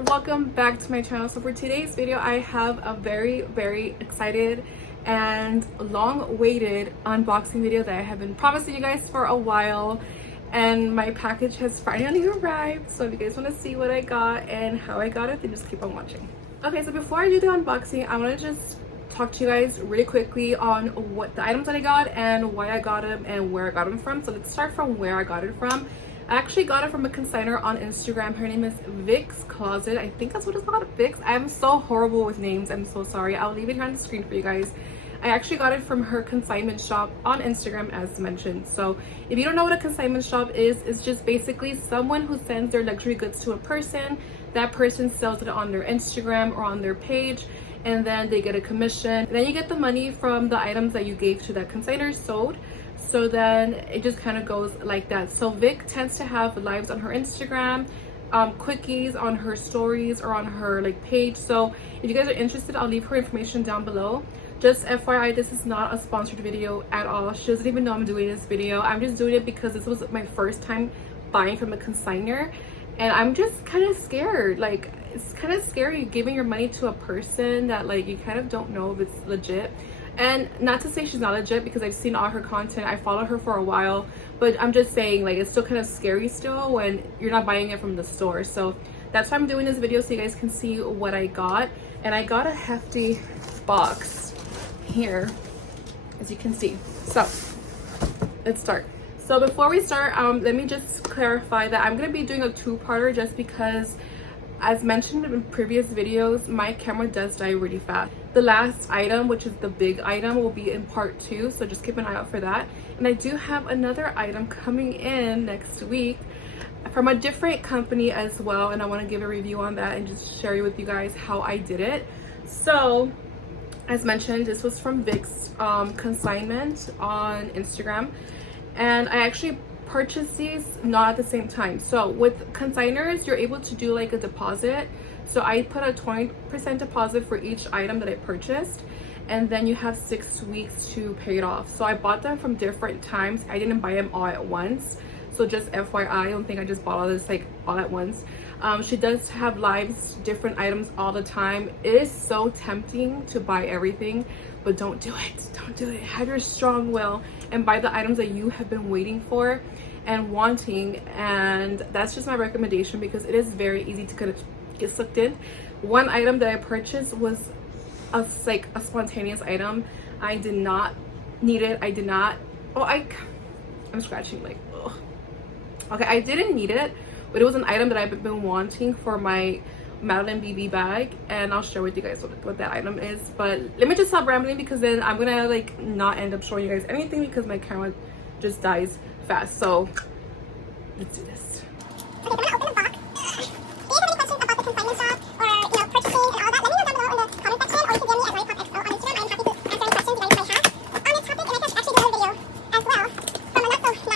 Welcome back to my channel. So for today's video I have a very excited and long-awaited unboxing video that I have been promising you guys for a while, and my package has finally arrived. So if you guys want to see what I got and how I got it, then just keep on watching. Okay, so before I do the unboxing, I want to just talk to you guys really quickly on what the items that I got and why I got them and where I got them from. So let's start from where I got it from. I actually got it from a consigner on Instagram. Her name is Vic's Closet. I think that's what it's called, Vic's. I'm so horrible with names. I'm so sorry. I'll leave it here on the screen for you guys. I actually got it from her consignment shop on Instagram, as mentioned. So if you don't know what a consignment shop is, it's just basically someone who sends their luxury goods to a person. That person sells it on their Instagram or on their page, and then they get a commission. And then you get the money from the items that you gave to that consignor sold. So then it just kind of goes like that. So Vic tends to have lives on her Instagram, quickies on her stories or on her page. So if you guys are interested, I'll leave her information down below. Just FYI, this is not a sponsored video at all. She doesn't even know I'm doing this video. I'm just doing it because this was my first time buying from a consigner, and I'm just kind of scared. It's kind of scary giving your money to a person that you kind of don't know if it's legit. And not to say she's not legit, because I've seen all her content. I follow her for a while, but I'm just saying it's still kind of scary still when you're not buying it from the store. So that's why I'm doing this video, so you guys can see what I got. And I got a hefty box here, as you can see. So let's start. So before we start, let me just clarify that I'm going to be doing a two-parter, just because, as mentioned in previous videos, my camera does die really fast. The last item, which is the big item, will be in part 2, so just keep an eye out for that. And I do have another item coming in next week from a different company as well, and I want to give a review on that and just share with you guys how I did it. So as mentioned, this was from Vic's consignment on Instagram, and I actually purchased these not at the same time. So with consigners, you're able to do a deposit. So I put a 20% deposit for each item that I purchased, and then you have 6 weeks to pay it off. So I bought them from different times. I didn't buy them all at once. So just FYI, I don't think I just bought all this all at once. She does have lives, different items all the time. It is so tempting to buy everything, but don't do it. Don't do it. Have your strong will and buy the items that you have been waiting for and wanting. And that's just my recommendation, because it is very easy to kind of get sucked in. One item that I purchased was a spontaneous item. I did not need it. I did not. Oh, I'm scratching ugh. Okay, I didn't need it, but it was an item that I've been wanting for my Madeline BB bag, and I'll share with you guys what that item is. But let me just stop rambling, because then I'm gonna not end up showing you guys anything, because my camera just dies fast. So let's do this. Okay, so I'm gonna open the box. If you have any questions about the consignment shop, or purchasing and all that, let me know down below in the comment section, or you can DM me at LollypopXO on Instagram. I'm happy to answer any questions you guys might have on this topic. And I can actually do a video as well from a not so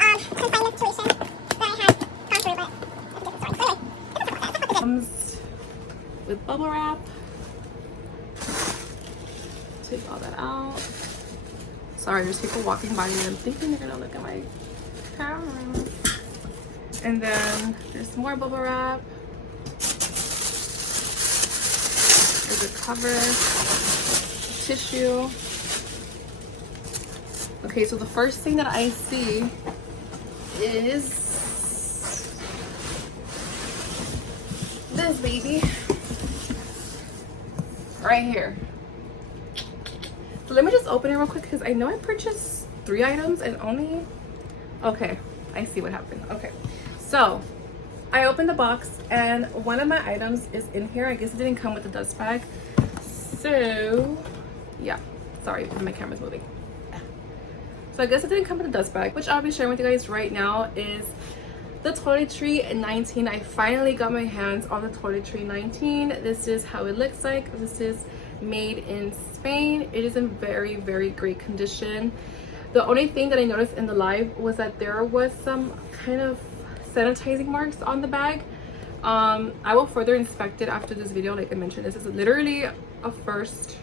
nice consignment situation that I had gone through, but it's a different story. So anyway, let's talk about this. Comes with bubble wrap. Take all that out. Sorry, there's people walking by me and I'm thinking they're gonna look at my camera. And then there's more bubble wrap. There's a cover, tissue. Okay, so the first thing that I see is this baby right here. So let me just open it real quick, because I know I purchased 3 items and only, okay, I see what happened. Okay, so I opened the box and one of my items is in here. I guess it didn't come with the dust bag. So yeah, sorry, my camera's moving. So I guess it didn't come with a dust bag, which I'll be sharing with you guys right now is the Toiletry 19. I finally got my hands on the Toiletry 19. This is how it looks like. This is made in Spain. It is in very, very great condition. The only thing that I noticed in the live was that there was some kind of sanitizing marks on the bag. I will further inspect it after this video. Like I mentioned, this is literally a first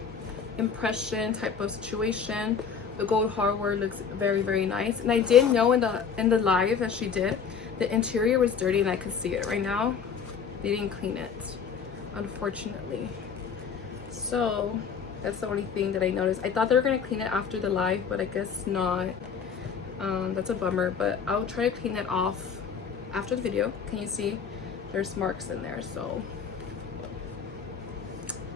impression type of situation. The gold hardware looks very, very nice, and I did know in the live that she did, the interior was dirty and I could see it right now. They didn't clean it, unfortunately. So that's the only thing that I noticed. I thought they were gonna clean it after the live, but I guess not. That's a bummer, but I'll try to clean it off after the video. Can you see there's marks in there? So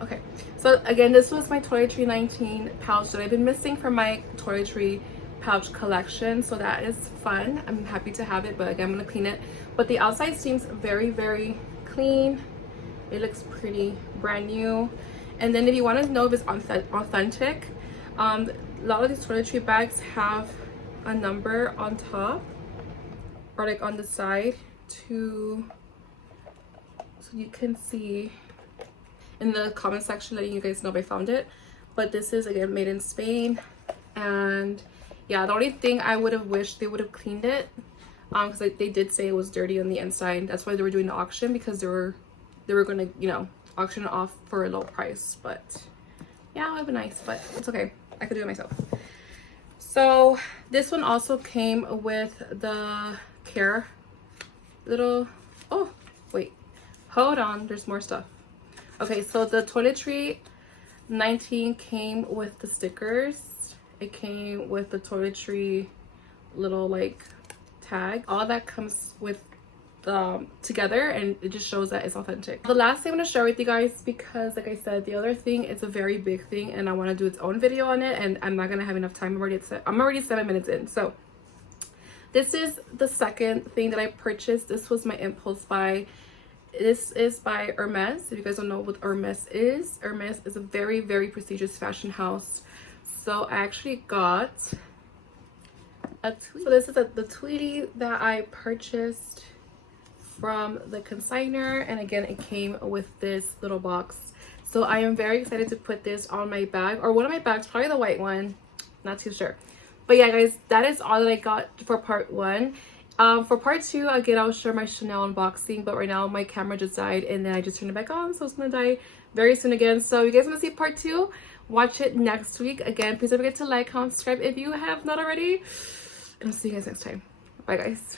okay, so again, this was my Toiletry 19 pouch that I've been missing from my Toiletry pouch collection, so that is fun. I'm happy to have it, but again, I'm gonna clean it. But the outside seems very, very clean. It looks pretty brand new. And then if you want to know if it's authentic, a lot of these toiletry bags have a number on top or like on the side so you can see in the comment section, letting you guys know if I found it. But this is again made in Spain, and yeah, the only thing I would have wished they would have cleaned it, because they did say it was dirty on the inside. That's why they were doing the auction, because they were gonna, you know, auction it off for a low price. But yeah, it would be nice, but it's okay, I could do it myself. So this one also came with the care little, oh wait, hold on, there's more stuff. Okay, so the Toiletry 19 came with the stickers. It came with the Toiletry little like tag. All that comes with together, and it just shows that it's authentic. The last thing I'm going to share with you guys, because like I said, the other thing is a very big thing and I want to do its own video on it, and I'm not going to have enough time. I'm already 7 minutes in. So this is the second thing that I purchased. This was my impulse buy. This is by Hermes. If you guys don't know what Hermes is a very, very prestigious fashion house. So I actually got a Tweety. So this is the Tweety that I purchased from the Consigner, and again, it came with this little box. So I am very excited to put this on my bag, or one of my bags, probably the white one, not too sure. But yeah guys, that is all that I got for part 1. For part 2, again, I'll share my Chanel unboxing, but right now my camera just died and then I just turned it back on, so it's gonna die very soon again. So you guys want to see part 2, watch it next week. Again, please don't forget to like, comment, subscribe if you have not already, and I'll see you guys next time. Bye guys.